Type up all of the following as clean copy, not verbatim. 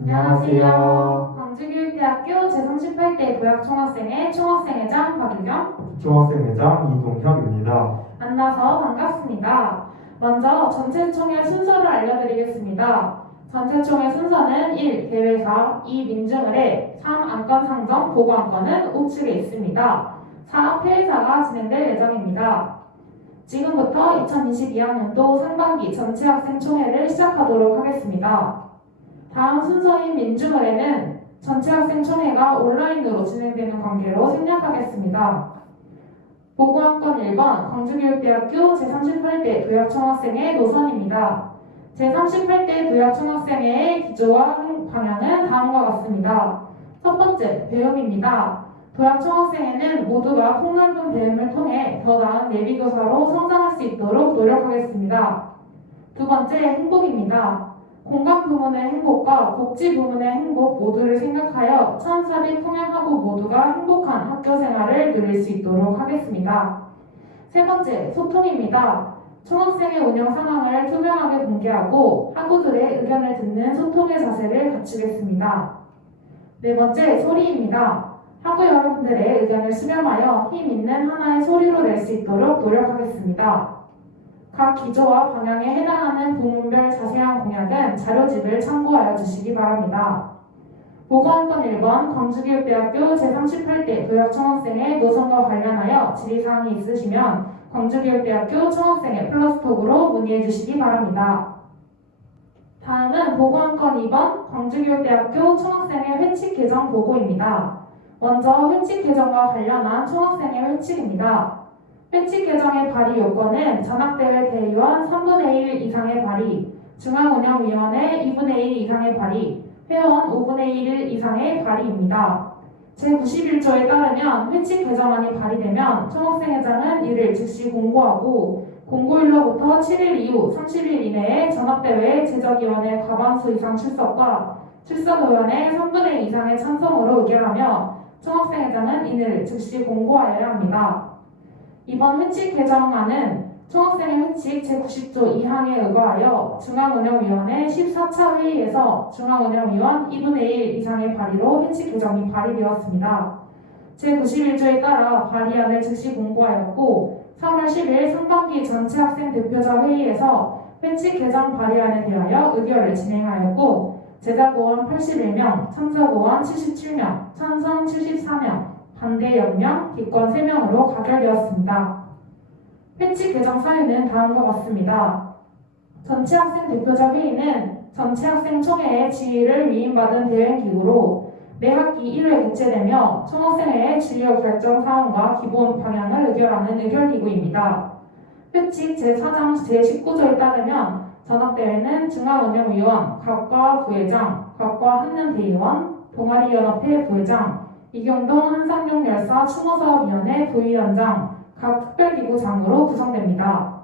안녕하세요. 광주교육대학교 제38대 도약총학생회 총학생회장 박유경, 부총학생회장 이동혁입니다. 만나서 반갑습니다. 먼저 전체총회 순서를 알려드리겠습니다. 전체총회 순서는 1. 대회사, 2. 민중의뢰, 3. 안건 상정, 보고 안건은 우측에 있습니다. 4. 폐회사가 진행될 예정입니다. 지금부터 2022학년도 상반기 전체학생총회를 시작하도록 하겠습니다. 다음 순서인 민중의뢰는 전체학생총회가 온라인으로 진행되는 관계로 생략하겠습니다. 보고안건 1번 광주교육대학교 제38대 도약총학생회 노선입니다. 제38대 도약총학생회의 기조와 방향은 다음과 같습니다. 첫 번째, 배움입니다. 도약총학생회는 모두가 폭넓은 배움을 통해 더 나은 예비교사로 성장할 수 있도록 노력하겠습니다. 두 번째, 행복입니다. 공간 부문의 행복과 복지 부문의 행복 모두를 생각하여 천사비 풍양하고 모두가 행복한 학교 생활을 누릴 수 있도록 하겠습니다. 세 번째, 소통입니다. 총학생회 운영 상황을 투명하게 공개하고 학우들의 의견을 듣는 소통의 자세를 갖추겠습니다. 네 번째, 소리입니다. 학우 여러분들의 의견을 수렴하여 힘 있는 하나의 소리로 낼 수 있도록 노력하겠습니다. 각 기조와 방향에 해당하는 부문별 자세한 공약은 자료집을 참고하여 주시기 바랍니다. 보고안건 1번 광주교육대학교 제38대 도약총학생회 노선과 관련하여 질의사항이 있으시면 광주교육대학교 총학생회 플러스톡으로 문의해 주시기 바랍니다. 다음은 보고안건 2번 광주교육대학교 총학생회 회칙 개정 보고입니다. 먼저 회칙 개정과 관련한 총학생회 회칙입니다. 회칙 개정의 발의 요건은 전학대회 대의원 3분의 1 이상의 발의, 중앙운영위원회 2분의 1 이상의 발의, 회원 5분의 1 이상의 발의입니다. 제91조에 따르면 회칙 개정안이 발의되면 총학생회장은 이를 즉시 공고하고 공고일로부터 7일 이후 30일 이내에 전학대회 제적위원회 과반수 이상 출석과 출석의원의 3분의 2 이상의 찬성으로 의결하며 총학생회장은 이를 즉시 공고하여야 합니다. 이번 회칙 개정안은 총학생회 회칙 제90조 2항에 의거하여 중앙운영위원회 14차 회의에서 중앙운영위원 2분의 1 이상의 발의로 회칙 개정이 발의되었습니다. 제91조에 따라 발의안을 즉시 공고하였고 3월 10일 상반기 전체 학생 대표자 회의에서 회칙 개정 발의안에 대하여 의결을 진행하였고 제작의원 81명, 참석의원 77명, 찬성 74명, 반대 0명, 기권 3명으로 가결되었습니다. 회칙 개정 사유는 다음과 같습니다. 전체학생 대표자 회의는 전체학생총회의 지위를 위임받은 대행기구로 매 학기 1회 개최되며 총학생회의 주요 결정 사항과 기본 방향을 의결하는 의결기구입니다. 회칙 제4장 제19조에 따르면 전학대회는 중앙운영위원, 각과 부회장, 각과 학년대의원, 동아리연합회 부회장, 이경동 한상용 열사 추모사업위원회 부위원장, 각 특별기구장으로 구성됩니다.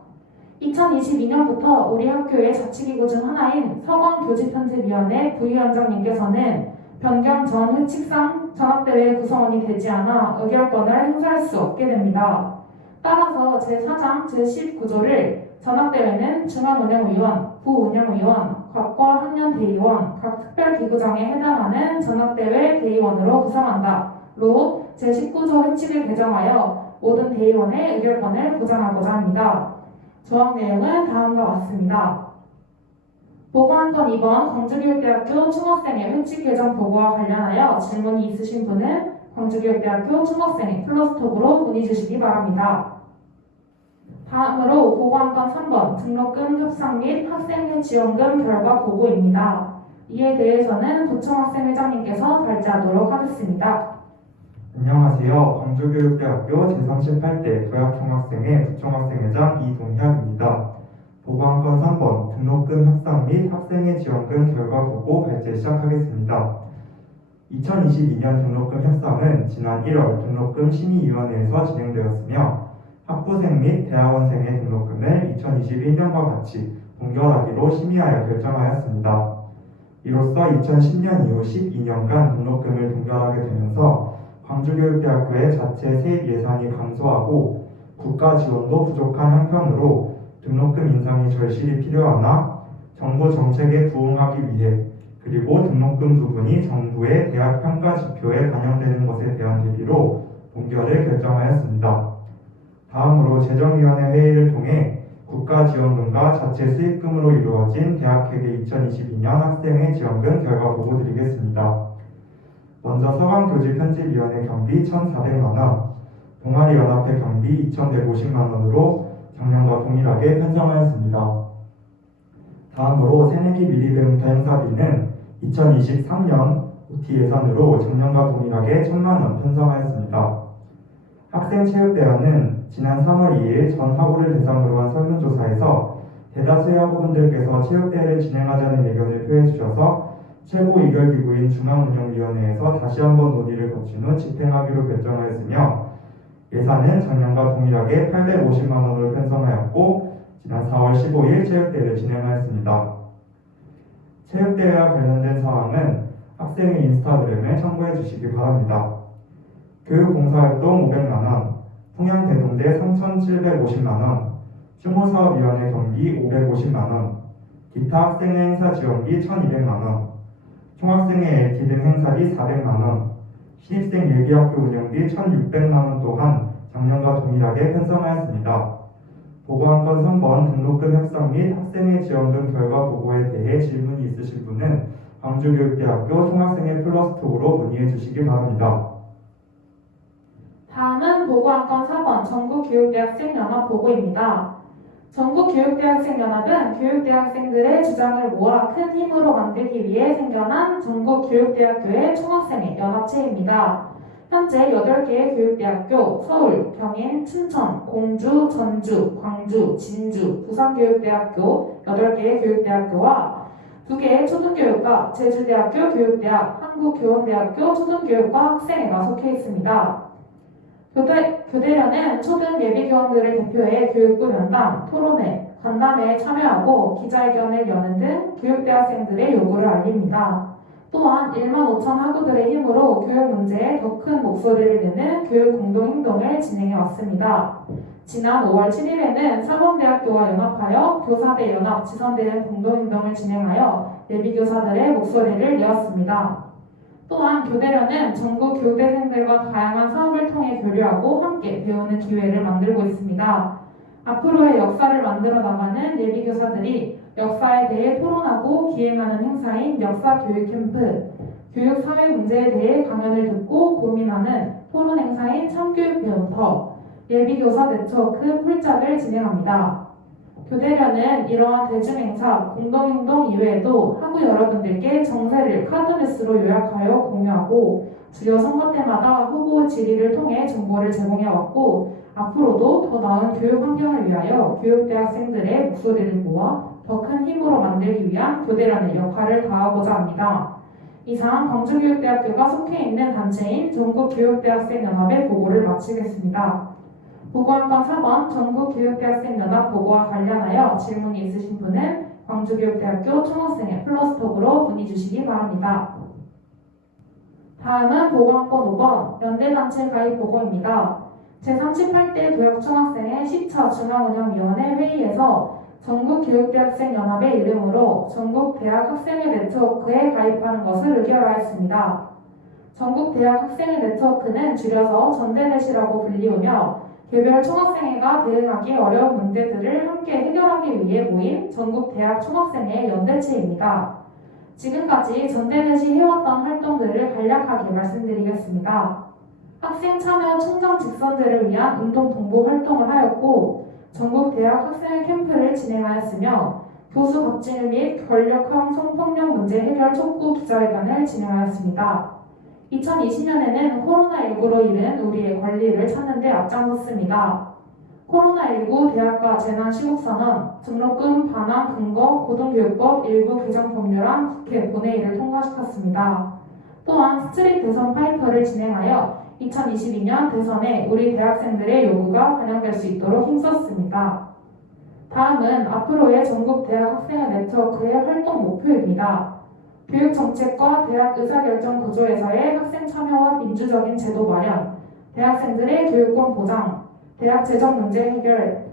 2022년부터 우리 학교의 자치기구 중 하나인 서광교직편집위원회 부위원장님께서는 변경 전 회칙상 전학대회 구성원이 되지 않아 의결권을 행사할 수 없게 됩니다. 따라서 제4장 제19조를 전학대회는 중앙운영위원, 부운영위원, 각과 학년대의원, 각 특별기구장에 해당하는 전학대회 대의원으로 구성한다.로 제19조 회칙을 개정하여 모든 대의원의 의결권을 보장하고자 합니다. 조항 내용은 다음과 같습니다. 보고안건 2번 광주교육대학교 총학생회 회칙 개정 보고와 관련하여 질문이 있으신 분은 광주교육대학교 총학생회 플러스톡으로 문의 주시기 바랍니다. 다음으로 보고안건 3번 등록금 협상 및 학생회 지원금 결과 보고입니다. 이에 대해서는 부총학생회장님께서 발제하도록 하겠습니다. 안녕하세요. 광주교육대학교 제38대 도약총학생회 부총학생회장 이동혁입니다. 보고안건 3번 등록금 협상 및 학생회 지원금 결과 보고 발제 시작하겠습니다. 2022년 등록금 협상은 지난 1월 등록금 심의위원회에서 진행되었으며 학부생 및 대학원생의 등록금을 2021년과 같이 동결하기로 심의하여 결정하였습니다. 이로써 2010년 이후 12년간 등록금을 동결하게 되면서 광주교육대학교의 자체 세입 예산이 감소하고 국가 지원도 부족한 한편으로 등록금 인상이 절실히 필요하나 정부 정책에 부응하기 위해 그리고 등록금 부분이 정부의 대학 평가 지표에 반영되는 것에 대한 대비로 동결을 결정하였습니다. 다음으로 재정위원회 회의를 통해 국가지원금과 자체 수익금으로 이루어진 대학회계 2022년 학생회 지원금 결과 보고 드리겠습니다. 먼저 서강교직편집위원회 경비 1,400만원, 동아리연합회 경비 2,150만원으로 작년과 동일하게 편성하였습니다. 다음으로 새내기 미리배움터 행사비는 2023년 OT 예산으로 작년과 동일하게 1,000만원 편성하였습니다. 학생체육대회는 지난 3월 2일 전 학우를 대상으로 한 설문조사에서 대다수의 학우분들께서 체육대회를 진행하자는 의견을 표해주셔서 최고 의결기구인 중앙운영위원회에서 다시 한번 논의를 거친 후 집행하기로 결정하였으며 예산은 작년과 동일하게 850만원으로 편성하였고 지난 4월 15일 체육대회를 진행하였습니다. 체육대회와 관련된 사항은 학생의 인스타그램에 참고해 주시기 바랍니다. 교육봉사활동 500만원, 통양대동대 3,750만원, 추모사업위원회 경비 550만원, 기타 학생회 행사 지원비 1,200만원, 총학생회 LT 등 행사비 400만원, 신입생 예비학교 운영비 1,600만원 또한 작년과 동일하게 편성하였습니다. 보고안건 3번 등록금 협상 및 학생회 지원금 결과 보고에 대해 질문이 있으신 분은 광주교육대학교 총학생회 플러스톡으로 문의해 주시기 바랍니다. 다음은 보고안건 4번 전국교육대학생연합 보고입니다. 전국교육대학생연합은 교육대학생들의 주장을 모아 큰 힘으로 만들기 위해 생겨난 전국교육대학교의 총학생회 연합체입니다. 현재 8개의 교육대학교, 서울, 경인, 춘천, 공주, 전주, 광주, 진주, 부산교육대학교 8개의 교육대학교와 2개의 초등교육과, 제주대학교 교육대학, 한국교원대학교 초등교육과 학생회가 속해 있습니다. 교대련은 초등 예비교원들을 대표해 교육부 면담, 토론회, 간담회에 참여하고 기자회견을 여는 등 교육대학생들의 요구를 알립니다. 또한 1만 5천 학우들의 힘으로 교육 문제에 더 큰 목소리를 내는 교육 공동행동을 진행해 왔습니다. 지난 5월 7일에는 사범대학교와 연합하여 교사대 연합 지선대응 공동행동을 진행하여 예비교사들의 목소리를 내었습니다. 또한 교대련은 전국 교대생들과 다양한 사업을 통해 교류하고 함께 배우는 기회를 만들고 있습니다. 앞으로의 역사를 만들어 나가는 예비교사들이 역사에 대해 토론하고 기행하는 행사인 역사교육 캠프, 교육 사회 문제에 대해 강연을 듣고 고민하는 토론 행사인 참교육 배움터, 예비교사 네트워크 폴짝을 진행합니다. 교대련은 이러한 대중행사, 공동행동 이외에도 학우 여러분들께 정세를 카드뉴스로 요약하여 공유하고 주요 선거 때마다 후보 질의를 통해 정보를 제공해왔고 앞으로도 더 나은 교육 환경을 위하여 교육대학생들의 목소리를 모아 더 큰 힘으로 만들기 위한 교대련의 역할을 다하고자 합니다. 이상 광주교육대학교가 속해 있는 단체인 전국교육대학생연합의 보고를 마치겠습니다. 보고안건 4번 전국교육대학생연합 보고와 관련하여 질문이 있으신 분은 광주교육대학교 총학생회 플러스톡으로 문의 주시기 바랍니다. 다음은 보고안건 5번 연대단체 가입 보고입니다. 제38대 도약총학생회 10차 중앙운영위원회 회의에서 전국교육대학생연합의 이름으로 전국대학학생회 네트워크에 가입하는 것을 의결하였습니다. 전국대학학생회 네트워크는 줄여서 전대넷이라고 불리우며 개별 총학생회가 대응하기 어려운 문제들을 함께 해결하기 위해 모인 전국대학 총학생회 연대체입니다. 지금까지 전대넷이 해왔던 활동들을 간략하게 말씀드리겠습니다. 학생 참여 총장 직선제를 위한 운동 동보 활동을 하였고 전국대학 학생회 캠프를 진행하였으며 교수 갑질 및 권력형 성폭력 문제 해결 촉구 기자회견을 진행하였습니다. 2020년에는 코로나19로 인한 우리의 권리를 찾는 데 앞장섰습니다. 코로나19 대학가 재난시국선언, 등록금 반환 근거 고등교육법 일부 개정 법률안 국회 본회의를 통과시켰습니다. 또한 스트릿 대선 파이터를 진행하여 2022년 대선에 우리 대학생들의 요구가 반영될 수 있도록 힘썼습니다. 다음은 앞으로의 전국 대학 학생회 네트워크의 활동 목표입니다. 교육정책과 대학 의사결정 구조에서의 학생 참여와 민주적인 제도 마련, 대학생들의 교육권 보장, 대학 재정 문제 해결,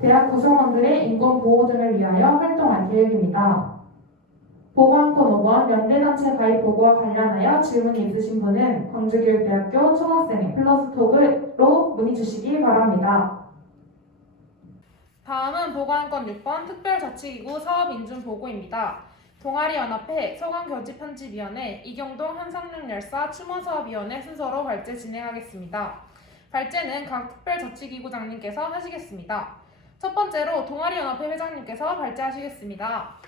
대학 구성원들의 인권 보호 등을 위하여 활동할 계획입니다. 보고한건 5번 연대단체 가입 보고와 관련하여 질문이 있으신 분은 광주교육대학교 총학생회 플러스톡으로 문의 주시기 바랍니다. 다음은 보고한건 6번 특별자치기구 사업인준보고입니다. 동아리연합회, 서강교집편집위원회, 이경동 한상릉열사 추모사업위원회 순서로 발제 진행하겠습니다. 발제는 각 특별자치기구장님께서 하시겠습니다. 첫 번째로 동아리연합회 회장님께서 발제하시겠습니다.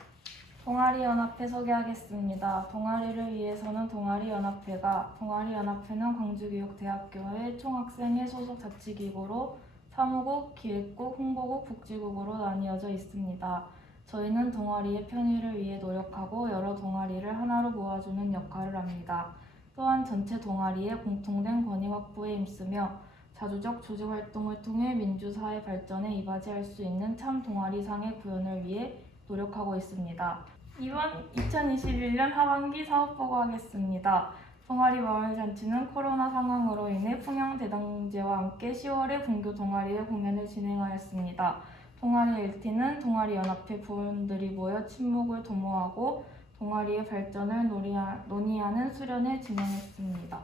동아리연합회 소개하겠습니다. 동아리를 위해서는 동아리연합회가 동아리연합회는 광주교육대학교의 총학생회 소속 자치기구로 사무국, 기획국, 홍보국, 복지국으로 나뉘어져 있습니다. 저희는 동아리의 편의를 위해 노력하고 여러 동아리를 하나로 모아주는 역할을 합니다. 또한 전체 동아리의 공통된 권위 확보에 힘쓰며 자주적 조직활동을 통해 민주사회 발전에 이바지할 수 있는 참 동아리상의 구현을 위해 노력하고 있습니다. 이번 2021년 하반기 사업보고하겠습니다. 동아리 마을잔치는 코로나 상황으로 인해 풍양대동제와 함께 10월에 분교 동아리의 공연을 진행하였습니다. 동아리 LT는 동아리연합회 부원들이 모여 친목을 도모하고 동아리의 발전을 논의하는 수련을 진행했습니다.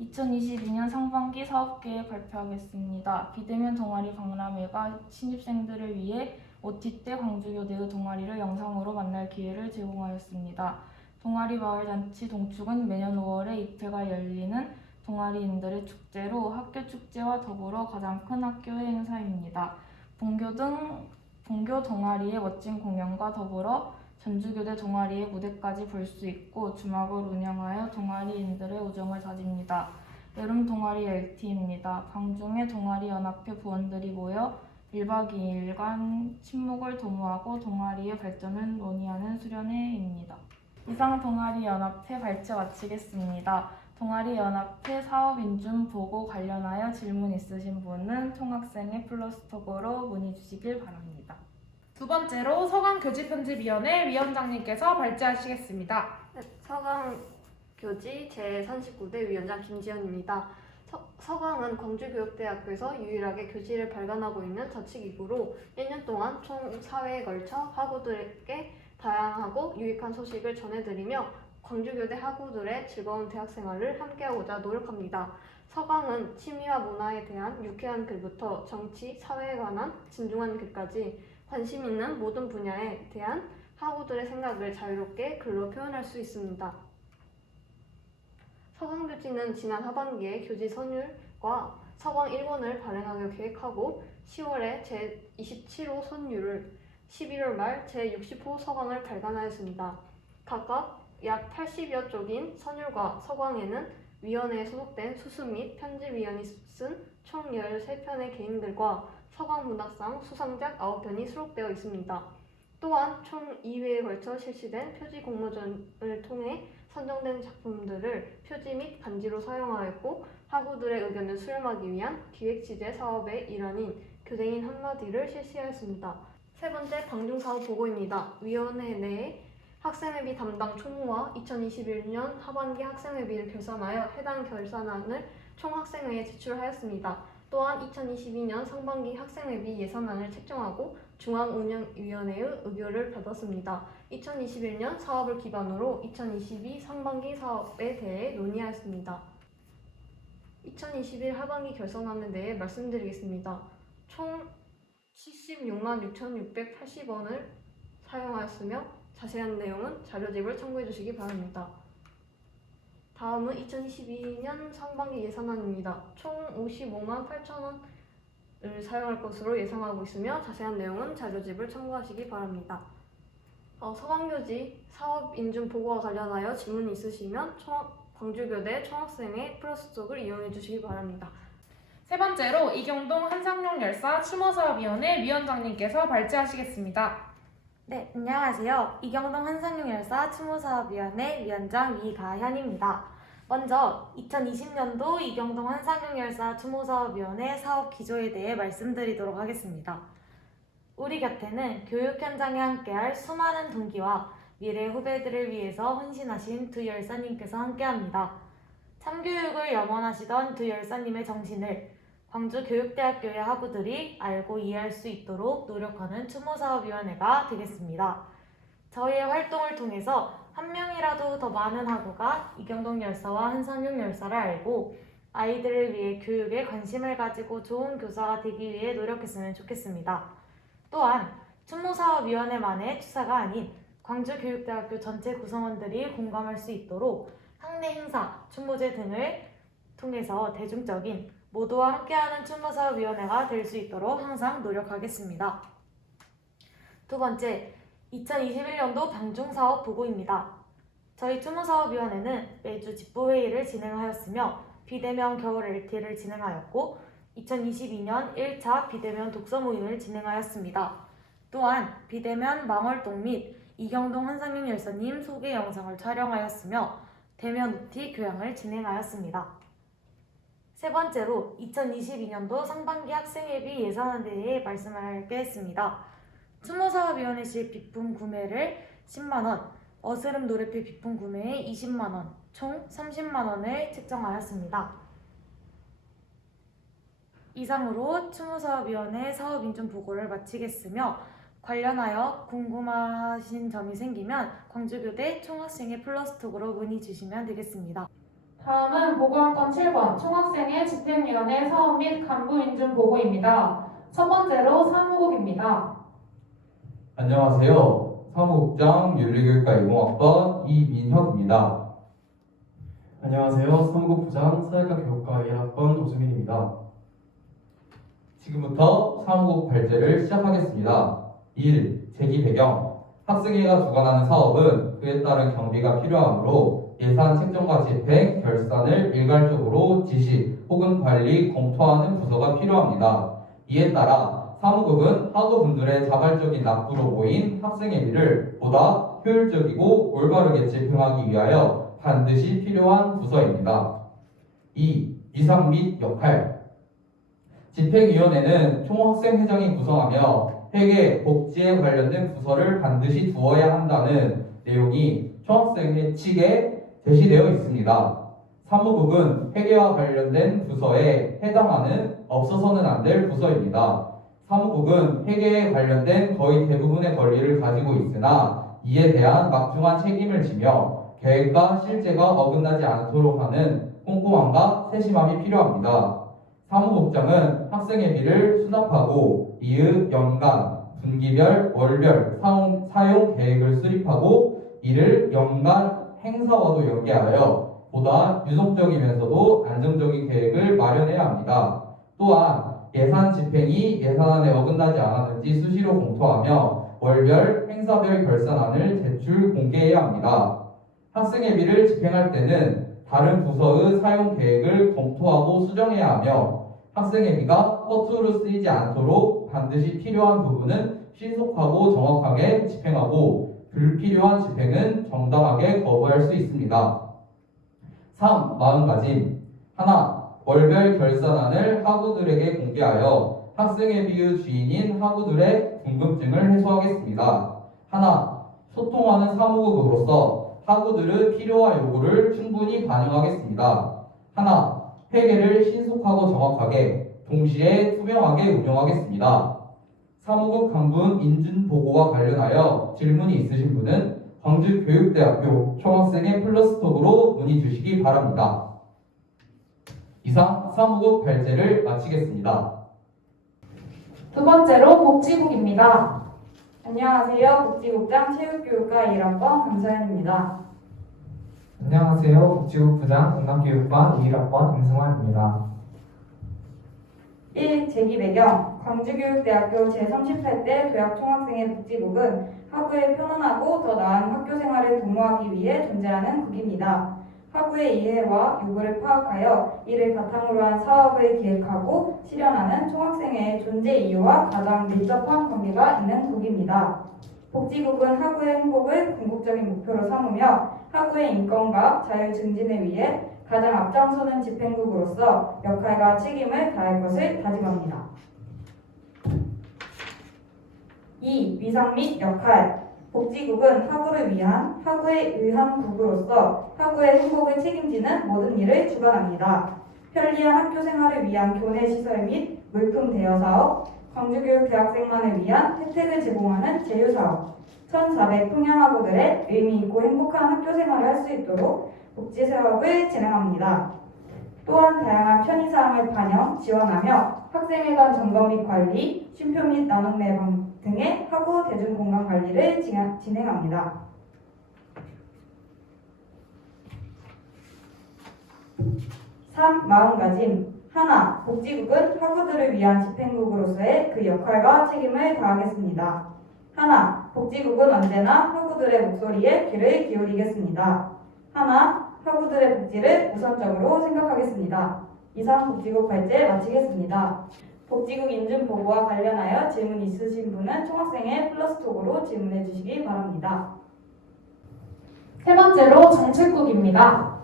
2022년 상반기 사업계획 발표하겠습니다. 비대면 동아리 박람회가 신입생들을 위해 OT 때 광주교대의 동아리를 영상으로 만날 기회를 제공하였습니다. 동아리 마을잔치 동축은 매년 5월에 입회가 열리는 동아리인들의 축제로 학교 축제와 더불어 가장 큰 학교의 행사입니다. 본교 동아리의 멋진 공연과 더불어 전주교대 동아리의 무대까지 볼 수 있고 주막을 운영하여 동아리인들의 우정을 다집니다. 여름 동아리 LT입니다. 방중에 동아리연합회 부원들이 모여 1박 2일간 친목을 도모하고 동아리의 발전을 논의하는 수련회입니다. 이상 동아리연합회 발제 마치겠습니다. 동아리연합회 사업인준 보고 관련하여 질문 있으신 분은 총학생회 플러스톡으로 문의 주시길 바랍니다. 두 번째로 서강교집편집위원회 위원장님께서 발제하시겠습니다. 네, 서강교지 제39대 위원장 김지연입니다. 서강은 광주교육대학교에서 유일하게 교지를 발간하고 있는 자치기구로 1년 동안 총 4회에 걸쳐 학우들에게 다양하고 유익한 소식을 전해드리며 광주교대 학우들의 즐거운 대학생활을 함께하고자 노력합니다. 서강은 취미와 문화에 대한 유쾌한 글부터 정치, 사회에 관한 진중한 글까지 관심 있는 모든 분야에 대한 학우들의 생각을 자유롭게 글로 표현할 수 있습니다. 서강교지는 지난 하반기에 교지 선율과 서강 1권을 발행하기로 계획하고 10월에 제27호 선율을 11월 말 제60호 서강을 발간하였습니다. 각각 약 80여 쪽인 선율과 서강에는 위원회에 소속된 수수 및 편집위원이 쓴 총 13편의 개인글과 서강문학상 수상작 9편이 수록되어 있습니다. 또한 총 2회에 걸쳐 실시된 표지 공모전을 통해 선정된 작품들을 표지 및 반지로 사용하였고 학우들의 의견을 수렴하기 위한 기획 취재 사업의 일환인 교대인 한마디를 실시하였습니다. 세 번째 방중사업 보고입니다. 위원회 내에 학생회비 담당 총무와 2021년 하반기 학생회비를 결산하여 해당 결산안을 총학생회에 제출하였습니다. 또한 2022년 상반기 학생회비 예산안을 책정하고 중앙운영위원회의 의결을 받았습니다. 2021년 사업을 기반으로 2022 상반기 사업에 대해 논의하였습니다. 2021 하반기 결산안에 대해 말씀드리겠습니다. 총 76만 6,680원을 사용하였으며 자세한 내용은 자료집을 참고해 주시기 바랍니다. 다음은 2022년 상반기 예산안입니다. 총 55만 8천원을 사용할 것으로 예상하고 있으며 자세한 내용은 자료집을 참고하시기 바랍니다. 서강교지 사업인준 보고와 관련하여 질문이 있으시면 광주교대 총학생회 플러스톡을 이용해 주시기 바랍니다. 세 번째로 이경동 한상용열사 추모사업위원회 위원장님께서 발제하시겠습니다. 네, 안녕하세요. 이경동 한상용열사 추모사업위원회 위원장 이가현입니다. 먼저 2020년도 이경동 한상용열사 추모사업위원회 사업 기조에 대해 말씀드리도록 하겠습니다. 우리 곁에는 교육 현장에 함께할 수많은 동기와 미래 후배들을 위해서 헌신하신 두 열사님께서 함께합니다. 참교육을 염원하시던 두 열사님의 정신을 광주교육대학교의 학우들이 알고 이해할 수 있도록 노력하는 추모사업위원회가 되겠습니다. 저희의 활동을 통해서 한 명이라도 더 많은 학우가 이경동 열사와 한상용 열사를 알고 아이들을 위해 교육에 관심을 가지고 좋은 교사가 되기 위해 노력했으면 좋겠습니다. 또한 추모사업위원회만의 추사가 아닌 광주교육대학교 전체 구성원들이 공감할 수 있도록 학내 행사, 추모제 등을 통해서 대중적인 모두와 함께하는 추모사업위원회가 될 수 있도록 항상 노력하겠습니다. 두 번째, 2021년도 방중사업 보고입니다. 저희 추모사업위원회는 매주 집보회의를 진행하였으며 비대면 겨울 LT를 진행하였고 2022년 1차 비대면 독서 모임을 진행하였습니다. 또한 비대면 망월동 및 이경동 한상용 열사님 소개 영상을 촬영하였으며 대면 OT 교양을 진행하였습니다. 세 번째로 2022년도 상반기 학생회비 예산안에 대해 말씀하겠습니다. 추모사업위원회실 비품 구매를 10만원, 어스름 노래필 비품 구매에 20만원, 총 30만원을 책정하였습니다. 이상으로 추모사업위원회 사업인증 보고를 마치겠으며 관련하여 궁금하신 점이 생기면 광주교대 총학생회 플러스톡으로 문의 주시면 되겠습니다. 다음은 보고안건 7번 총학생회 집행위원회 사업 및 간부 인증 보고입니다. 첫 번째로 사무국입니다. 안녕하세요. 사무국장 윤리교육과 이공학번 이민혁입니다. 안녕하세요. 사무국부장 사회과 교육과 1학번 도수민입니다. 지금부터 사무국 발제를 시작하겠습니다. 1. 제기 배경. 학생회가 주관하는 사업은 그에 따른 경비가 필요하므로 예산 책정과 집행, 결산을 일괄적으로 지시 혹은 관리, 검토하는 부서가 필요합니다. 이에 따라 사무국은 학우분들의 자발적인 납부로 모인 학생회비를 보다 효율적이고 올바르게 집행하기 위하여 반드시 필요한 부서입니다. 2. 위상 및 역할. 집행위원회는 총학생회장이 구성하며 회계, 복지에 관련된 부서를 반드시 두어야 한다는 내용이 총학생회 측에 제시되어 있습니다. 사무국은 회계와 관련된 부서에 해당하는 없어서는 안 될 부서입니다. 사무국은 회계에 관련된 거의 대부분의 권리를 가지고 있으나 이에 대한 막중한 책임을 지며 계획과 실제가 어긋나지 않도록 하는 꼼꼼함과 세심함이 필요합니다. 사무국장은 학생회비를 수납하고 이의 연간, 분기별, 월별 사용 계획을 수립하고 이를 연간 행사와도 연계하여 보다 유동적이면서도 안정적인 계획을 마련해야 합니다. 또한 예산 집행이 예산안에 어긋나지 않았는지 수시로 검토하며 월별, 행사별 결산안을 제출 공개해야 합니다. 학생회비를 집행할 때는 다른 부서의 사용 계획을 검토하고 수정해야 하며 학생회비가 허투루 쓰이지 않도록 반드시 필요한 부분은 신속하고 정확하게 집행하고 불필요한 집행은 정당하게 거부할 수 있습니다. 3. 마음가짐. 하나. 월별 결산안을 학우들에게 공개하여 학생회비의 주인인 학우들의 궁금증을 해소하겠습니다. 하나. 소통하는 사무국으로서 학우들의 필요와 요구를 충분히 반영하겠습니다. 하나. 회계를 신속하고 정확하게 동시에 투명하게 운영하겠습니다. 사무국 간부 인증 보고와 관련하여 질문이 있으신 분은 광주교육대학교 총학생회 플러스톡으로 문의 주시기 바랍니다. 이상 사무국 발제를 마치겠습니다. 두 번째로 복지국입니다. 안녕하세요. 복지국장 체육교육과 1학번 강서연입니다. 안녕하세요. 복지국부장 음악교육과 21학번 임승환입니다. 1. 제기 배경. 광주교육대학교 제38대 도약총학생회 복지국은 학우의 편안하고 더 나은 학교 생활을 도모하기 위해 존재하는 국입니다. 학우의 이해와 요구를 파악하여 이를 바탕으로 한 사업을 기획하고 실현하는 총학생회의 존재 이유와 가장 밀접한 관계가 있는 국입니다. 복지국은 학우의 행복을 궁극적인 목표로 삼으며 학우의 인권과 자율 증진을 위해 가장 앞장서는 집행국으로서 역할과 책임을 다할 것을 다짐합니다. 2. 위상 및 역할. 복지국은 학우를 위한 학우에 의한 국으로서 학우의 행복을 책임지는 모든 일을 주관합니다. 편리한 학교 생활을 위한 교내 시설 및 물품 대여 사업, 광주교육 대학생만을 위한 혜택을 제공하는 제휴사업, 1,400 평양학우들의 의미 있고 행복한 학교 생활을 할 수 있도록 복지 사업을 진행합니다. 또한 다양한 편의사항을 반영, 지원하며 학생회 간 점검 및 관리, 쉼표 및 나눔 매방 등의 학우 대중공간 관리를 진행합니다. 3. 마음가짐. 하나, 복지국은 학우들을 위한 집행국으로서의 그 역할과 책임을 다하겠습니다. 하나, 복지국은 언제나 학우들의 목소리에 귀를 기울이겠습니다. 하나, 학우들의 복지를 우선적으로 생각하겠습니다. 이상 복지국 발제 마치겠습니다. 복지국 인증 보고와 관련하여 질문 있으신 분은 총학생회 플러스톡으로 질문해 주시기 바랍니다. 세 번째로 정책국입니다.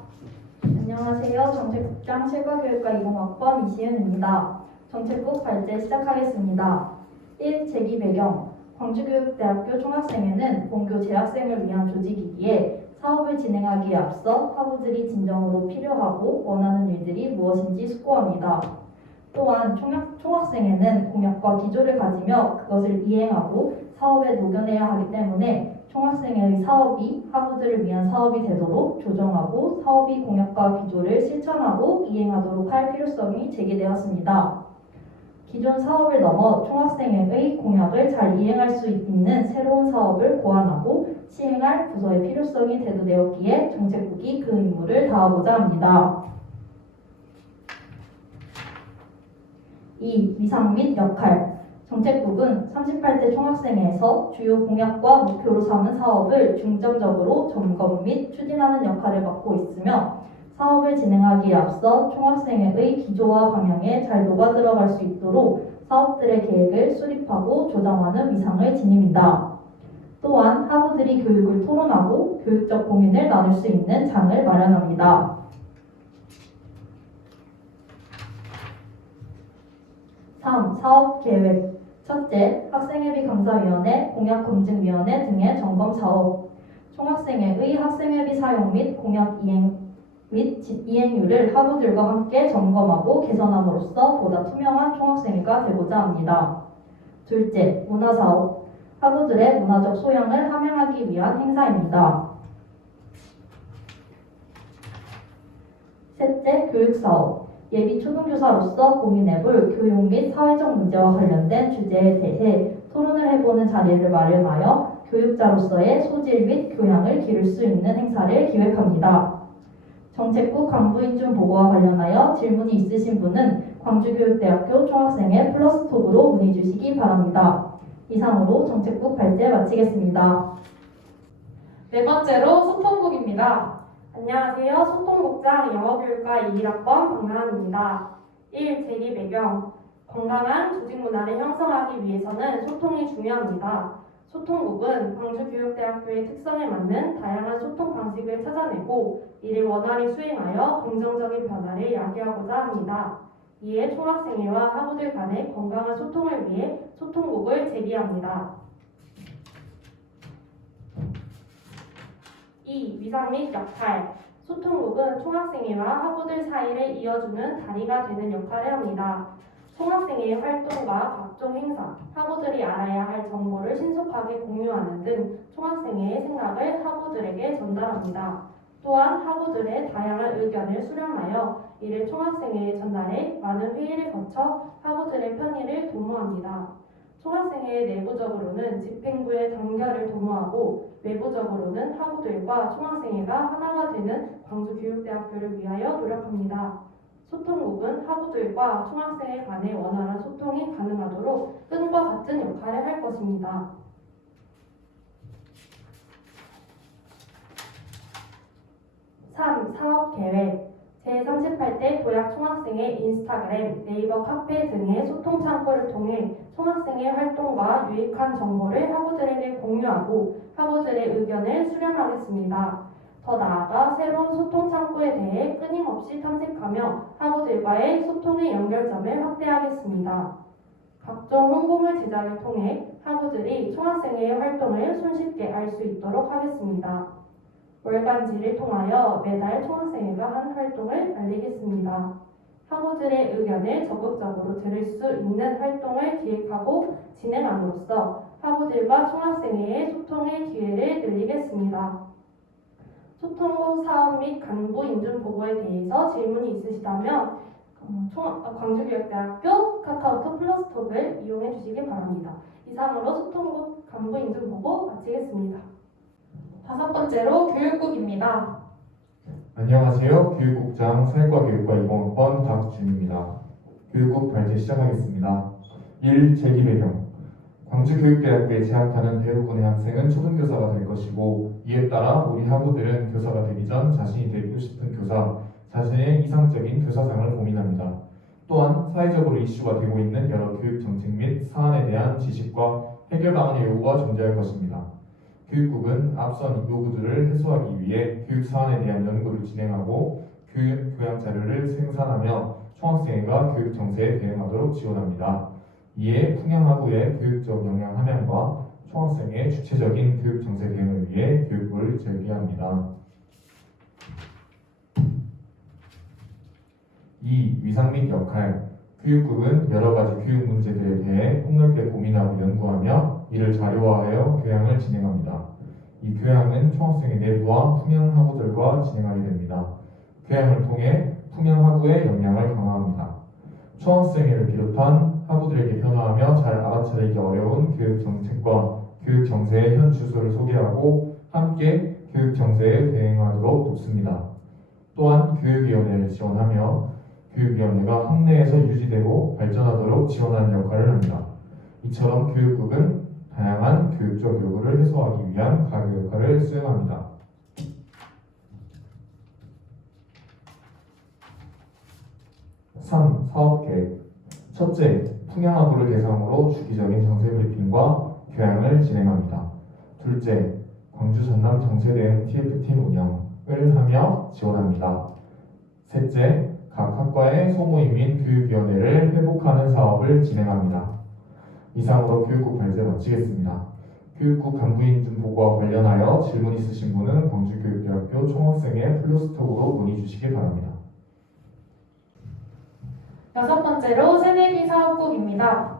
안녕하세요. 정책국장 실과교육과 20학번 이시은입니다. 정책국 발제 시작하겠습니다. 1. 제기 배경. 광주교육대학교 총학생회는 본교 재학생을 위한 조직이기에 사업을 진행하기에 앞서 학우들이 진정으로 필요하고 원하는 일들이 무엇인지 숙고합니다. 또한 총학생회는 공약과 기조를 가지며 그것을 이행하고 사업에 녹여내야 하기 때문에 총학생회의 사업이 학우들을 위한 사업이 되도록 조정하고 사업이 공약과 기조를 실천하고 이행하도록 할 필요성이 제기되었습니다. 기존 사업을 넘어 총학생회의 공약을 잘 이행할 수 있는 새로운 사업을 고안하고 시행할 부서의 필요성이 대두되었기에 정책국이 그 임무를 다하고자 합니다. 2. 위상 및 역할. 정책국은 38대 총학생회에서 주요 공약과 목표로 삼은 사업을 중점적으로 점검 및 추진하는 역할을 맡고 있으며 사업을 진행하기에 앞서 총학생회의 기조와 방향에 잘 녹아들어갈 수 있도록 사업들의 계획을 수립하고 조정하는 위상을 지닙니다. 또한 학우들이 교육을 토론하고 교육적 고민을 나눌 수 있는 장을 마련합니다. 3. 사업계획. 첫째, 학생회비 감사위원회, 공약검증위원회 등의 점검 사업. 총학생회의 학생회비 사용 및 공약 이행 및 이행률을 학우들과 함께 점검하고 개선함으로써 보다 투명한 총학생회가 되고자 합니다. 둘째, 문화사업. 학우들의 문화적 소양을 함양하기 위한 행사입니다. 셋째, 교육사업. 예비 초등교사로서 고민해볼 교육 및 사회적 문제와 관련된 주제에 대해 토론을 해보는 자리를 마련하여 교육자로서의 소질 및 교양을 기를 수 있는 행사를 기획합니다. 정책국 강부인준 보고와 관련하여 질문이 있으신 분은 광주교육대학교 총학생회 플러스톡으로 문의 주시기 바랍니다. 이상으로 정책국 발제 마치겠습니다. 네 번째로 소통국입니다. 안녕하세요. 소통국장 영어교육과 21학번 박나은입니다. 1. 제기 배경. 건강한 조직 문화를 형성하기 위해서는 소통이 중요합니다. 소통국은 광주교육대학교의 특성에 맞는 다양한 소통 방식을 찾아내고 이를 원활히 수행하여 긍정적인 변화를 야기하고자 합니다. 이에 총학생회와 학우들 간의 건강한 소통을 위해 소통국을 제기합니다. 2. 위상 및 역할. 소통국은 총학생회와 학우들 사이를 이어주는 다리가 되는 역할을 합니다. 총학생회의 활동과 각종 행사, 학우들이 알아야 할 정보를 신속하게 공유하는 등 총학생회의 생각을 학우들에게 전달합니다. 또한 학우들의 다양한 의견을 수렴하여 이를 총학생회에 전달해 많은 회의를 거쳐 학우들의 편의를 도모합니다. 총학생회 내부적으로는 집행부의 단결을 도모하고 외부적으로는 학우들과 총학생회가 하나가 되는 광주교육대학교를 위하여 노력합니다. 소통국은 학우들과 총학생회 간의 원활한 소통이 가능하도록 끈과 같은 역할을 할 것입니다. 3. 사업계획. 제38대 도약 총학생회 인스타그램, 네이버 카페 등의 소통 창구를 통해 총학생회 활동과 유익한 정보를 학우들에게 공유하고 학우들의 의견을 수렴하겠습니다. 더 나아가 새로운 소통 창구에 대해 끊임없이 탐색하며 학우들과의 소통의 연결점을 확대하겠습니다. 각종 홍보물 제작을 통해 학우들이 총학생회의 활동을 손쉽게 알 수 있도록 하겠습니다. 월간지를 통하여 매달 총학생회가 한 활동을 알리겠습니다. 학우들의 의견을 적극적으로 들을 수 있는 활동을 기획하고 진행함으로써 학우들과 총학생회의 소통의 기회를 늘리겠습니다. 소통 후 사업 및 간부 인준 보고에 대해서 질문이 있으시다면 광주교육대학교 카카오톡 플러스톡을 이용해 주시기 바랍니다. 이상으로 소통 후 간부 인준 보고 마치겠습니다. 5번째로 교육국입니다. 안녕하세요. 교육국장 사회과교육과 이공학번 박준입니다. 교육국 발제 시작하겠습니다. 1. 재기 배경 광주교육대학교에 재학하는 대부분의 학생은 초등교사가 될 것이고 이에 따라 우리 학우들은 교사가 되기 전 자신이 되고 싶은 교사, 자신의 이상적인 교사상을 고민합니다. 또한 사회적으로 이슈가 되고 있는 여러 교육 정책 및 사안에 대한 지식과 해결 방안의 요구가 존재할 것입니다. 교육국은 앞선 요구들을 해소하기 위해 교육 사안에 대한 연구를 진행하고 교양 자료를 생산하며 총학생회가 교육 정세에 대응하도록 지원합니다. 이에 풍양하구의 교육적 역량 함양과 총학생의 주체적인 교육 정세 대응을 위해 교육부를 설계합니다. 2. 위상 및 역할 교육국은 여러 가지 교육 문제들에 대해 폭넓게 고민하고 연구하며 이를 자료화하여 교양을 진행합니다. 이 교양은 총학생회 내부와 풍양하구들과 진행하게 됩니다. 교양을 통해 풍양하구의 역량을 강화합니다. 총학생회를 비롯한 하구들에게 변화하며 잘 알아차리기 어려운 교육 정책과 교육 정세의 현 주소를 소개하고 함께 교육 정세에 대응하도록 돕습니다. 또한 교육위원회를 지원하며 교육위원회가 학내에서 유지되고 발전하도록 지원하는 역할을 합니다. 이처럼 교육국은 다양한 교육적 요구를 해소하기 위한 가교 역할을 수행합니다. 3. 사업계획 첫째, 풍양하구를 대상으로 주기적인 정세 브리핑과 교양을 진행합니다. 둘째, 광주 전남 정세대응 TF팀 운영을 하며 지원합니다. 셋째, 각 학과의 소모임인 교육위원회를 회복하는 사업을 진행합니다. 이상으로 교육국 발제 마치겠습니다. 교육국 간부인준 보고와 관련하여 질문 있으신 분은 광주교육대학교 총학생회 플러스톡으로 문의 주시기 바랍니다. 6번째로 새내기 사업국입니다.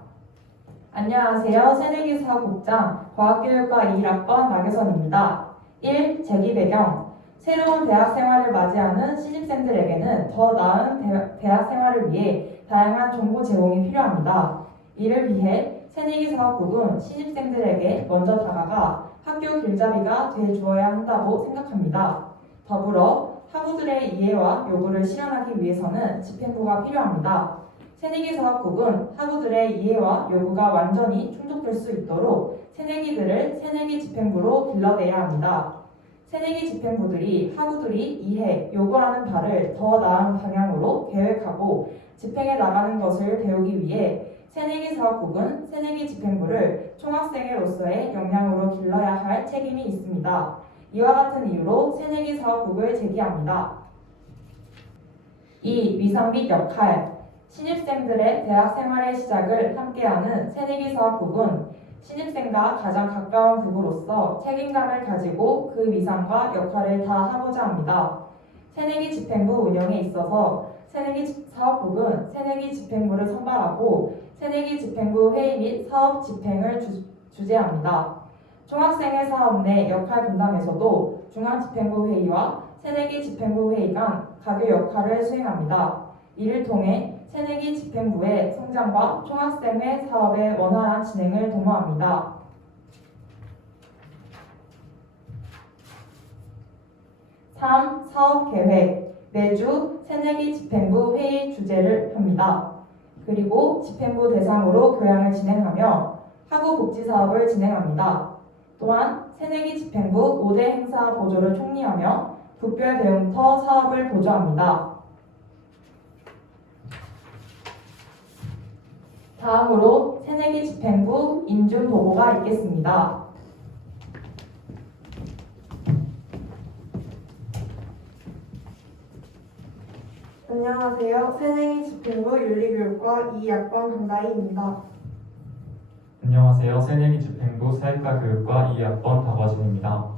안녕하세요. 새내기 사업국장 과학교육과 1학번 나교선입니다. 1. 재기 배경 새로운 대학 생활을 맞이하는 신입생들에게는 더 나은 대학 생활을 위해 다양한 정보 제공이 필요합니다. 이를 위해 새내기 사업국은 신입생들에게 먼저 다가가 학교 길잡이가 되어주어야 한다고 생각합니다. 더불어 학우들의 이해와 요구를 실현하기 위해서는 집행부가 필요합니다. 새내기 사업국은 학우들의 이해와 요구가 완전히 충족될 수 있도록 새내기들을 새내기 집행부로 길러내야 합니다. 새내기 집행부들이 학우들이 이해, 요구하는 바를 더 나은 방향으로 계획하고 집행해 나가는 것을 배우기 위해 새내기 사업국은 새내기 집행부를 총학생회로서의 역량으로 길러야 할 책임이 있습니다. 이와 같은 이유로 새내기 사업국을 제기합니다. 2. 위상 및 역할 신입생들의 대학 생활의 시작을 함께하는 새내기 사업국은 신입생과 가장 가까운 국으로서 책임감을 가지고 그 위상과 역할을 다하고자 합니다. 새내기 집행부 운영에 있어서 새내기 사업국은 새내기 집행부를 선발하고 새내기 집행부 회의 및 사업 집행을 주재합니다. 총학생회 사업 내 역할 분담에서도 중앙집행부 회의와 새내기 집행부 회의 간 가교 역할을 수행합니다. 이를 통해 새내기 집행부의 성장과 총학생회 사업의 원활한 진행을 도모합니다. 3. 사업계획 매주 새내기 집행부 회의 주재를 합니다. 그리고 집행부 대상으로 교양을 진행하며 학우 복지 사업을 진행합니다. 또한 새내기 집행부 5대 행사 보조를 총리하며 국별 배움터 사업을 보조합니다. 다음으로 새내기 집행부 인준 보고가 있겠습니다. 안녕하세요. 새내기 집행부 윤리교육과 2학번 강다희입니다. 안녕하세요. 새내기 집행부 사회과 교육과 2학번 박화진입니다.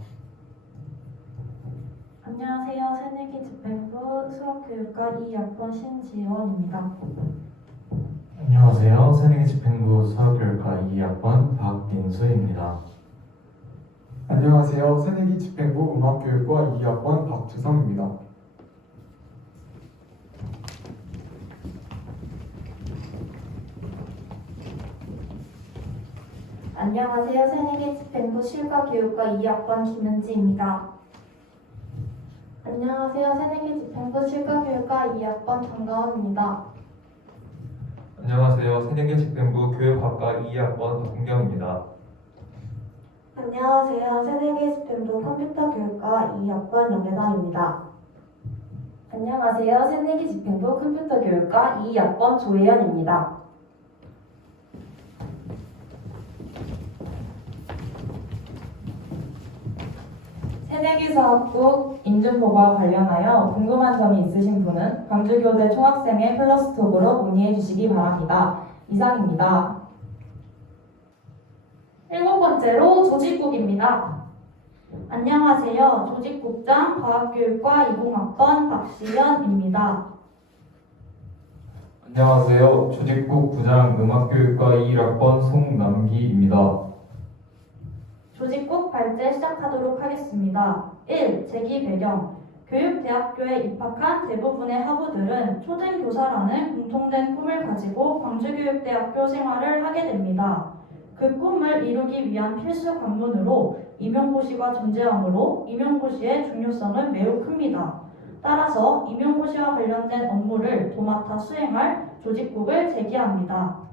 안녕하세요. 새내기 집행부 수학 사회과학교육과 2학번 신지원입니다. 안녕하세요. 새내기 집행부 사교육과 2학번 박민수입니다. 안녕하세요. 새내기 집행부 음악교육과 2학번 박주성입니다. 안녕하세요. 새내기 집행부 실과교육과 2학번 김은지입니다. 안녕하세요. 새내기 집행부 실과교육과 2학번 정가원입니다. 안녕하세요. 새내기 집행부 교육학과 2학번 박은경입니다. 안녕하세요. 새내기 집행부 컴퓨터 교육과 2학번 영예당입니다. 안녕하세요. 새내기 집행부 컴퓨터 교육과 2학번 조혜연입니다. 새내기사업국 인증보고와 관련하여 궁금한 점이 있으신 분은 광주교대 총학생회 플러스톡으로 문의해 주시기 바랍니다. 이상입니다. 7번째로 조직국입니다. 안녕하세요. 조직국장 과학교육과 20학번 박시연입니다. 안녕하세요. 조직국 부장 음악교육과 1학번 송남기입니다. 조직국 발제 시작하도록 하겠습니다. 1. 재기 배경. 교육대학교에 입학한 대부분의 학우들은 초등교사라는 공통된 꿈을 가지고 광주교육대학교 생활을 하게 됩니다. 그 꿈을 이루기 위한 필수 관문으로 임용고시가 존재하므로 임용고시의 중요성은 매우 큽니다. 따라서 임용고시와 관련된 업무를 도맡아 수행할 조직국을 제기합니다.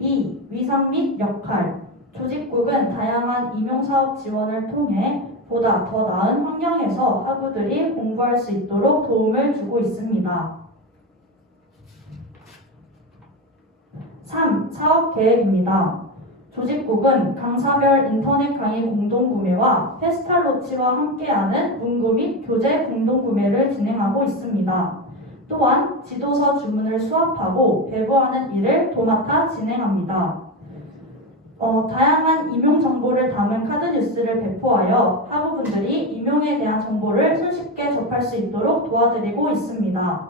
2. 위상 및 역할. 조직국은 다양한 임용사업 지원을 통해 보다 더 나은 환경에서 학우들이 공부할 수 있도록 도움을 주고 있습니다. 3. 사업계획입니다. 조직국은 강사별 인터넷 강의 공동구매와 페스탈로치와 함께하는 문구 및 교재 공동구매를 진행하고 있습니다. 또한 지도서 주문을 수합하고 배부하는 일을 도맡아 진행합니다. 다양한 임용 정보를 담은 카드 뉴스를 배포하여 학우분들이 임용에 대한 정보를 손쉽게 접할 수 있도록 도와드리고 있습니다.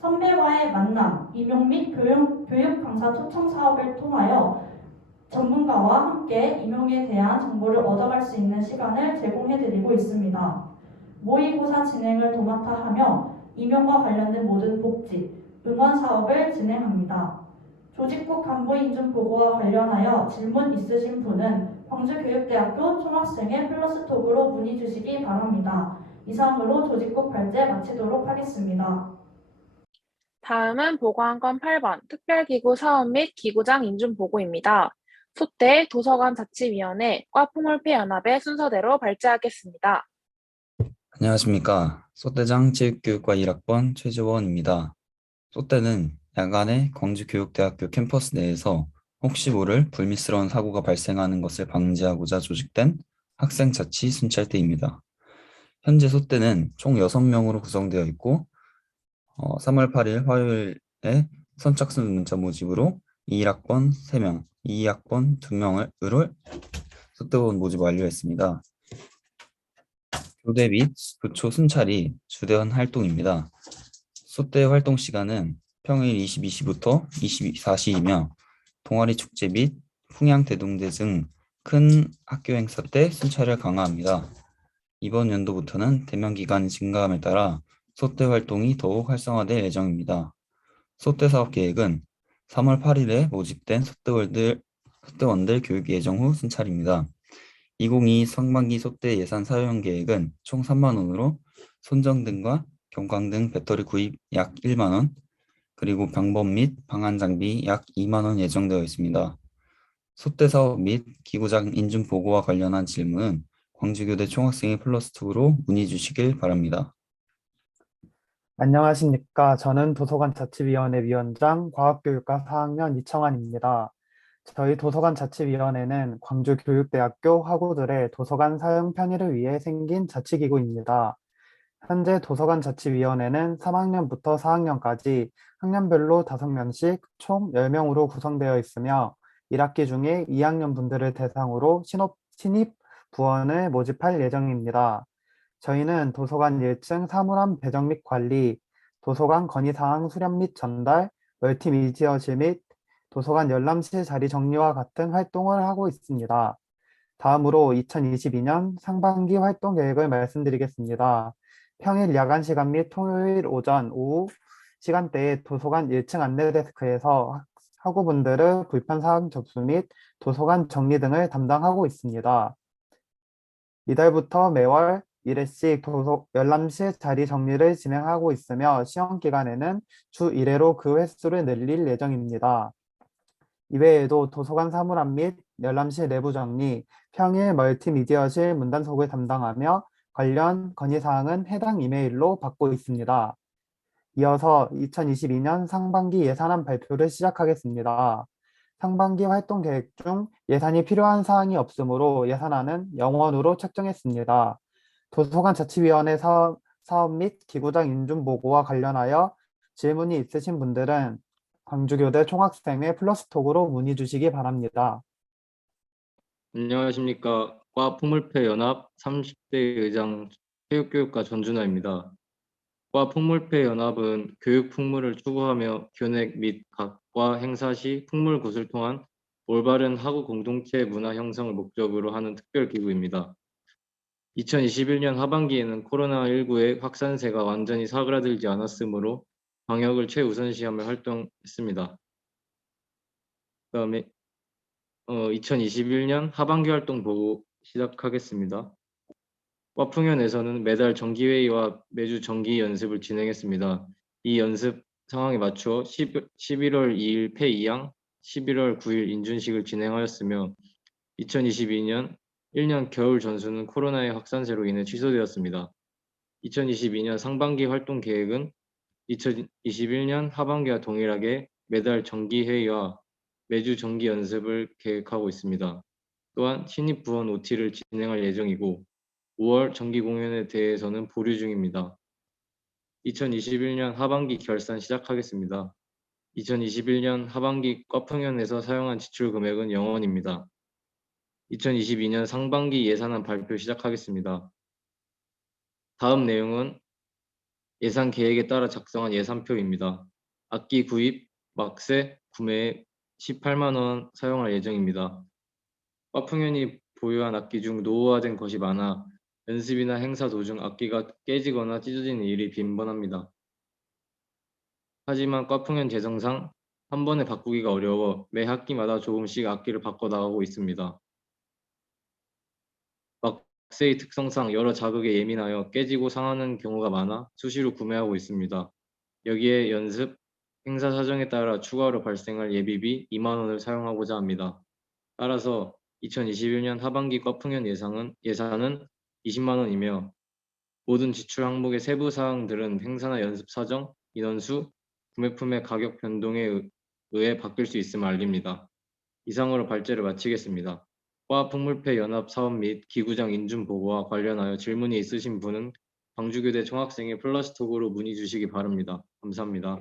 선배와의 만남, 임용 및 교육 강사 초청 사업을 통하여 전문가와 함께 임용에 대한 정보를 얻어갈 수 있는 시간을 제공해드리고 있습니다. 모의고사 진행을 도맡아 하며 임용과 관련된 모든 복지, 응원 사업을 진행합니다. 조직국 간부 인증 보고와 관련하여 질문 있으신 분은 광주교육대학교 총학생회 플러스톡으로 문의 주시기 바랍니다. 이상으로 조직국 발제 마치도록 하겠습니다. 다음은 보고안건 8번 특별기구 사업 및 기구장 인준 보고입니다. 소대 도서관 자치위원회 과풍울패연합의 순서대로 발제하겠습니다. 안녕하십니까. 소대장 체육교육과 1학번 최지원입니다. 소대는 야간에 광주교육대학교 캠퍼스 내에서 혹시 모를 불미스러운 사고가 발생하는 것을 방지하고자 조직된 학생자치 순찰대입니다. 현재 소대는 총 6명으로 구성되어 있고 3월 8일 화요일에 선착순 문자 모집으로 1학번 3명, 2학번 2명을 소대원 모집 완료했습니다. 교대 및 부초 순찰이 주된 활동입니다. 소대 활동 시간은 평일 22시부터 24시이며 동아리 축제 및 풍양대동대 등 큰 학교 행사 때 순찰을 강화합니다. 이번 연도부터는 대면 기간이 증가함에 따라 소대 활동이 더욱 활성화될 예정입니다. 소대 사업 계획은 3월 8일에 모집된 소대원들 교육 예정 후 순찰입니다. 2022 상반기 소대 예산 사용 계획은 총 3만 원으로 손전등과 경광등 배터리 구입 약 1만 원, 그리고 방범 및 방한 장비 약 2만 원 예정되어 있습니다. 소대 사업 및 기구장 인증 보고와 관련한 질문은 광주교대 총학생회 플러스2로 문의 주시길 바랍니다. 안녕하십니까. 저는 도서관 자치위원회 위원장 과학교육과 4학년 이청환입니다. 저희 도서관 자치위원회는 광주교육대학교 학우들의 도서관 사용 편의를 위해 생긴 자치기구입니다. 현재 도서관 자치위원회는 3학년부터 4학년까지 학년별로 5명씩 총 10명으로 구성되어 있으며 1학기 중에 2학년 분들을 대상으로 신입 부원을 모집할 예정입니다. 저희는 도서관 1층 사물함 배정 및 관리, 도서관 건의사항 수렴 및 전달, 멀티미디어실 및 도서관 열람실 자리 정리와 같은 활동을 하고 있습니다. 다음으로 2022년 상반기 활동 계획을 말씀드리겠습니다. 평일 야간 시간 및 토요일 오전, 오후 시간대에 도서관 1층 안내데스크에서 학우분들의 불편사항 접수 및 도서관 정리 등을 담당하고 있습니다. 이달부터 매월 1회씩 열람실 자리 정리를 진행하고 있으며 시험 기간에는 주 1회로 그 횟수를 늘릴 예정입니다. 이외에도 도서관 사물함 및 열람실 내부 정리, 평일 멀티미디어실 문단속을 담당하며 관련 건의사항은 해당 이메일로 받고 있습니다. 이어서 2022년 상반기 예산안 발표를 시작하겠습니다. 상반기 활동 계획 중 예산이 필요한 사항이 없으므로 예산안은 0원으로 책정했습니다. 도서관 자치위원회 사업 및 기구장 인준 보고와 관련하여 질문이 있으신 분들은 광주교대 총학생회 플러스톡으로 문의 주시기 바랍니다. 안녕하십니까. 과 풍물패 연합 30대 의장 체육교육과 전준하입니다. 과 풍물패 연합은 교육 풍물을 추구하며 교nek 및 각과 행사 시 풍물 굿을 통한 올바른 학우 공동체 문화 형성을 목적으로 하는 특별 기구입니다. 2021년 하반기에는 코로나19의 확산세가 완전히 사그라들지 않았으므로 방역을 최우선시하며 활동했습니다. 그다음에 2021년 하반기 활동 보고 시작하겠습니다. 과풍연에서는 매달 정기회의와 매주 정기 연습을 진행했습니다. 이 연습 상황에 맞추어 11월 2일 폐이양, 11월 9일 인준식을 진행하였으며 2022년 1년 겨울 전수는 코로나의 확산세로 인해 취소되었습니다. 2022년 상반기 활동 계획은 2021년 하반기와 동일하게 매달 정기회의와 매주 정기 연습을 계획하고 있습니다. 또한 신입 부원 OT를 진행할 예정이고 5월 정기 공연에 대해서는 보류 중입니다. 2021년 하반기 결산 시작하겠습니다. 2021년 하반기 과풍연에서 사용한 지출 금액은 0원입니다. 2022년 상반기 예산안 발표 시작하겠습니다. 다음 내용은 예산 계획에 따라 작성한 예산표입니다. 악기 구입, 막세, 구매에 18만 원 사용할 예정입니다. 과풍연이 보유한 악기 중 노후화된 것이 많아 연습이나 행사 도중 악기가 깨지거나 찢어지는 일이 빈번합니다. 하지만 과풍연 재정상 한 번에 바꾸기가 어려워 매 학기마다 조금씩 악기를 바꿔나가고 있습니다. 막세의 특성상 여러 자극에 예민하여 깨지고 상하는 경우가 많아 수시로 구매하고 있습니다. 여기에 연습, 행사 사정에 따라 추가로 발생할 예비비 2만 원을 사용하고자 합니다. 따라서 2021년 하반기 과풍연 예산은 20만 원이며 모든 지출 항목의 세부 사항들은 행사나 연습 사정, 인원수, 구매품의 가격 변동에 의해 바뀔 수 있음을 알립니다. 이상으로 발제를 마치겠습니다. 과 풍물패 연합 사업 및 기구장 인준 보고와 관련하여 질문이 있으신 분은 광주교대 총학생회 플러스톡으로 문의 주시기 바랍니다. 감사합니다.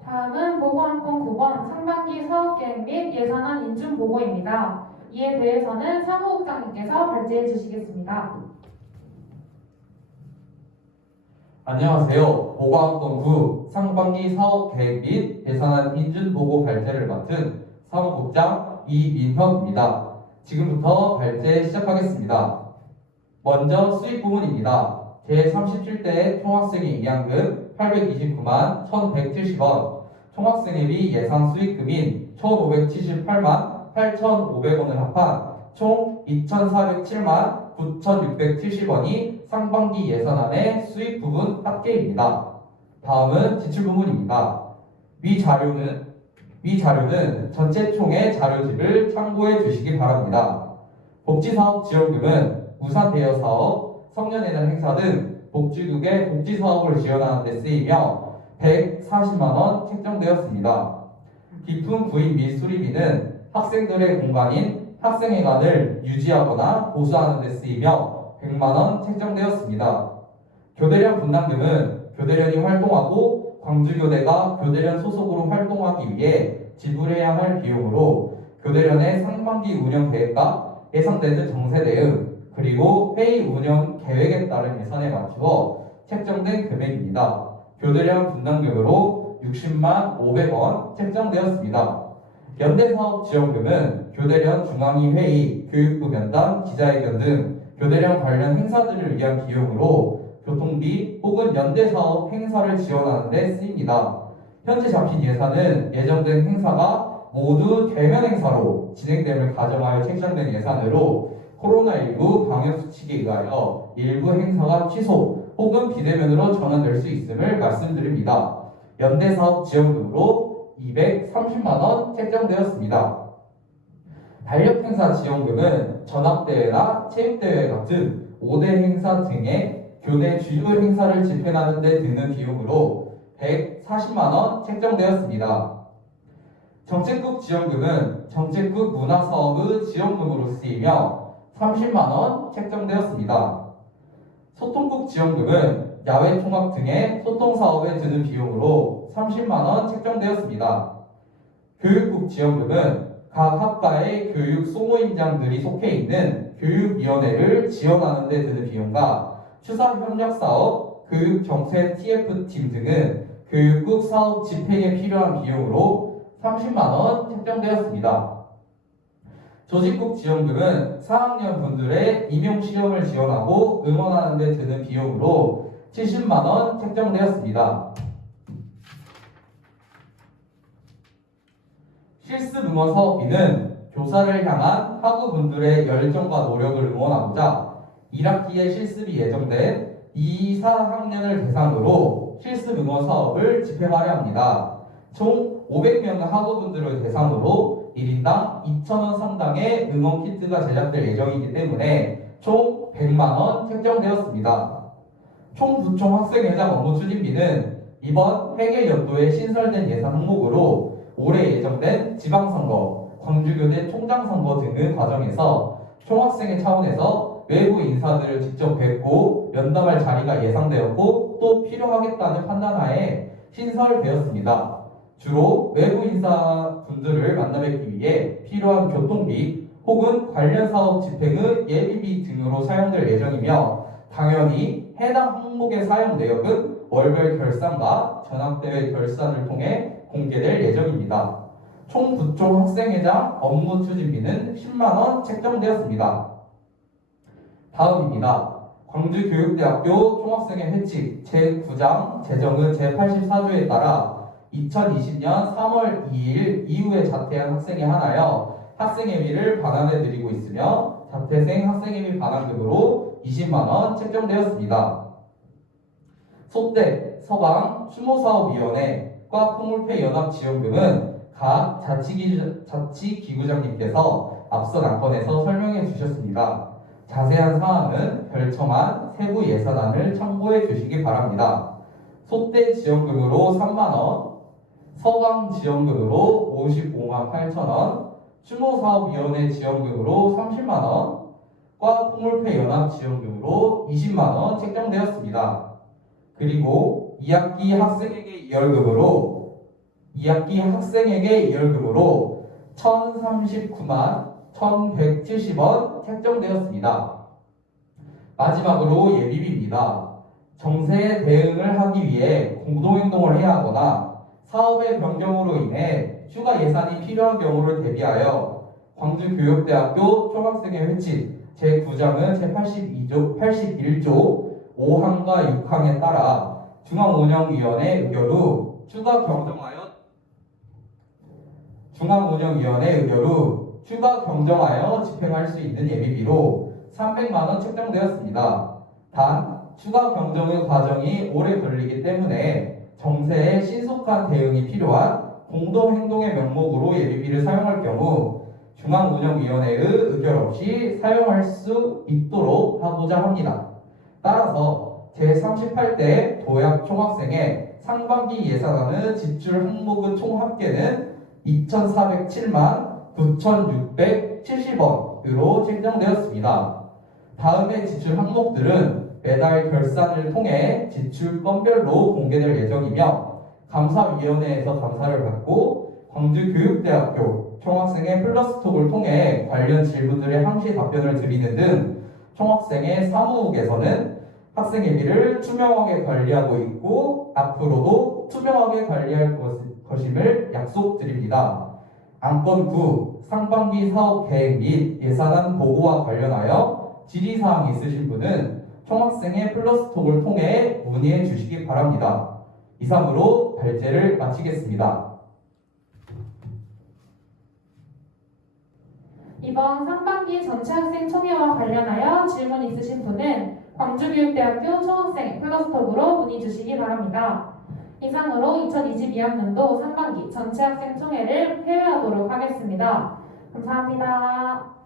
다음은 보고안건 9번 상반기 사업계획 및 예산안 인준 보고입니다. 이에 대해서는 사무국장님께서 발제해 주시겠습니다. 안녕하세요. 보고안건 9 상반기 사업 계획 및 예산안 인준 보고 발제를 맡은 사무국장 이민혁입니다. 지금부터 발제 시작하겠습니다. 먼저 수익 부문입니다. 제37대 총학생회 2학급 829만 1,170원, 총학생회비 예상 수익금인 1,578만 8,500원을 합한 총 2,407만 9,670원이 상반기 예산안의 수익 부분 합계입니다. 다음은 지출 부문입니다. 위 자료는 전체 총의 자료집을 참고해 주시기 바랍니다. 복지사업 지원금은 우산 대여 사업, 성년회장 행사 등 복지국의 복지사업을 지원하는 데 쓰이며 140만 원 책정되었습니다. 기품 구입 및 수리비는 학생들의 공간인 학생회관을 유지하거나 보수하는 데 쓰이며 100만 원 책정되었습니다. 교대련 분담금은 교대련이 활동하고 광주교대가 교대련 소속으로 활동하기 위해 지불해야 할 비용으로 교대련의 상반기 운영 계획과 예상되는 정세 대응, 그리고 회의 운영 계획에 따른 예산에 맞추어 책정된 금액입니다. 교대량 분담금으로 60만 500원 책정되었습니다. 연대사업 지원금은 교대련 중앙위 회의, 교육부 면담, 기자회견 등 교대련 관련 행사들을 위한 비용으로 교통비 혹은 연대사업 행사를 지원하는 데 쓰입니다. 현재 잡힌 예산은 예정된 행사가 모두 대면 행사로 진행됨을 가정하여 책정된 예산으로 코로나19 방역수칙에 의하여 일부 행사가 취소 혹은 비대면으로 전환될 수 있음을 말씀드립니다. 연대사업 지원금으로 230만원 책정되었습니다. 달력행사 지원금은 전학대회나 체육대회 같은 5대 행사 등의 교내 주요 행사를 집행하는 데 드는 비용으로 140만원 책정되었습니다. 정책국 지원금은 정책국 문화사업의 지원금으로 쓰이며 30만원 책정되었습니다. 소통국 지원금은 야외 총학 등의 소통사업에 드는 비용으로 30만원 책정되었습니다. 교육국 지원금은 각 학과의 교육 소모임장들이 속해 있는 교육위원회를 지원하는 데 드는 비용과 추사협력사업, 교육정책 TF팀 등은 교육국 사업 집행에 필요한 비용으로 30만원 책정되었습니다. 조직국 지원금은 4학년 분들의 임용시험을 지원하고 응원하는 데 드는 비용으로 70만원 책정되었습니다. 실습응원 사업비는 교사를 향한 학우분들의 열정과 노력을 응원하고자 1학기에 실습이 예정된 2, 4학년을 대상으로 실습응원 사업을 집행하려 합니다. 총 500명 학우분들을 대상으로 1인당 2,000원 상당의 응원 키트가 제작될 예정이기 때문에 총 100만원 책정되었습니다. 총부총 학생회장 업무 추진비는 이번 회계연도에 신설된 예산 항목으로 올해 예정된 지방선거, 광주교대 총장선거 등의 과정에서 총학생회 차원에서 외부 인사들을 직접 뵙고 면담할 자리가 예상되었고 또 필요하겠다는 판단하에 신설되었습니다. 주로 외부 인사분들을 만나뵙기 위해 필요한 교통비 혹은 관련 사업 집행의 예비비 등으로 사용될 예정이며 당연히 해당 항목의 사용 내역은 월별 결산과 전학대회 결산을 통해 공개될 예정입니다. 총 부총 학생회장 업무 추진비는 10만원 책정되었습니다. 다음입니다. 광주교육대학교 총학생회 회칙 제9장 제정은 제84조에 따라 2020년 3월 2일 이후에 자퇴한 학생에 한하여 학생회비를 반환해 드리고 있으며 자퇴생 학생회비 반환금으로 20만원 책정되었습니다. 소대, 서방, 추모사업위원회, 과풍물패 연합지원금은 각 자치기구장님께서 앞선 안건에서 설명해 주셨습니다. 자세한 사항은 별첨한 세부 예산안을 참고해 주시기 바랍니다. 소대 지원금으로 3만원, 서강 지원금으로 55만 8천원, 추모사업위원회 지원금으로 30만원, 과풍물패 연합 지원금으로 20만원 책정되었습니다. 그리고 2학기 학생에게 1039만 1170원 책정되었습니다. 마지막으로 예비비입니다. 정세에 대응을 하기 위해 공동행동을 해야 하거나 사업의 변경으로 인해 추가 예산이 필요한 경우를 대비하여 광주교육대학교 총학생회 회칙 제9장은 제81조 5항과 6항에 따라 중앙운영위원회 의결 후 추가 경정하여 집행할 수 있는 예비비로 300만원 책정되었습니다. 단 추가 경정의 과정이 오래 걸리기 때문에 정세에 신속한 대응이 필요한 공동행동의 명목으로 예비비를 사용할 경우 중앙운영위원회의 의결 없이 사용할 수 있도록 하고자 합니다. 따라서 제38대 도약 총학생회 상반기 예산안의 지출 항목의 총 합계는 2,407만 9,670원으로 책정되었습니다. 다음의 지출 항목들은 매달 결산을 통해 지출 건별로 공개될 예정이며 감사위원회에서 감사를 받고 광주교육대학교 총학생의 플러스톡을 통해 관련 질문들의 항시 답변을 드리는 등 총학생의 사무국에서는 학생회비를 투명하게 관리하고 있고 앞으로도 투명하게 관리할 것임을 약속드립니다. 안건 9. 상반기 사업 계획 및 예산안 보고와 관련하여 질의사항이 있으신 분은 총학생의 플러스톡을 통해 문의해 주시기 바랍니다. 이상으로 발제를 마치겠습니다. 이번 상반기 전체 학생 총회와 관련하여 질문 있으신 분은 광주교육대학교 총학생 플러스톡으로 문의 주시기 바랍니다. 이상으로 2022학년도 상반기 전체 학생 총회를 폐회하도록 하겠습니다. 감사합니다.